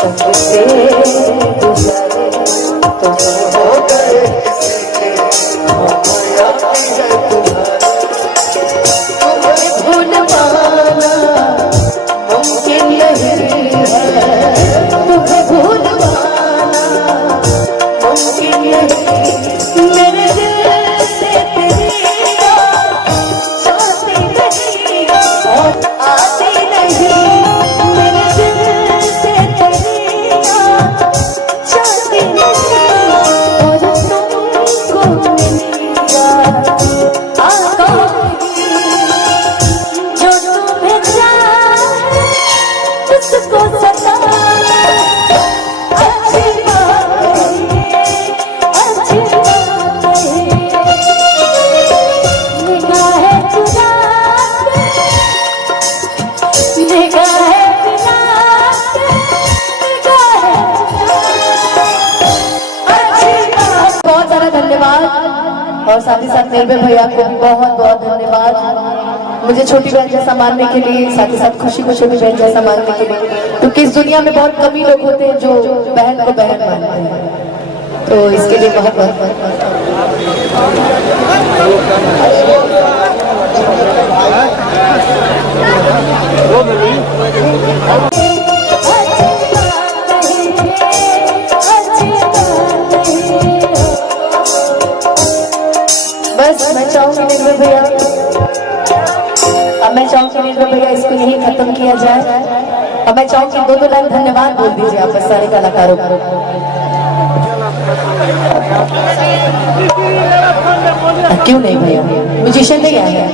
सबसे गुजरे तुम हो गए किसी के, हम याद है तुम्हारे। तुम्हें भूल पाना मुमकिन नहीं है, तुम्हें भूल पाना मुमकिन नहीं। मेरे दिल से तेरी याद जाती नहीं और आती नहीं, मेरे दिल से तेरी याद जाती नहीं और तुमको मेरी याद आता नहीं। जो तुम्हें चाहे उसको सताना अच्छी बात नहीं, अच्छी बात नहीं। निगाहें चुरा के, निगाहें मिला के, निगाहें अच्छी बात। बहुत सारा धन्यवाद और साथ ही साथ मेरे भैया को भी बहुत बहुत धन्यवाद, मुझे छोटी बहन जैसा मानने के लिए, साथ ही साथ खुशी को छोटी बहन जैसा मानने के लिए, क्योंकि इस दुनिया में बहुत कम ही लोग होते हैं जो बहन को बहन मानते हैं, तो इसके लिए बहुत बहुत बस मैं चाहूंगी निर्मल भैया, अब मैं चाहूंगी निर्मल भैया इसको यही खत्म किया जाए। अब मैं चाहूंगी दो लाइन धन्यवाद बोल दीजिए आप सारे कलाकारों को। क्यों नहीं भैया, म्यूजिशियन नहीं आए हैं।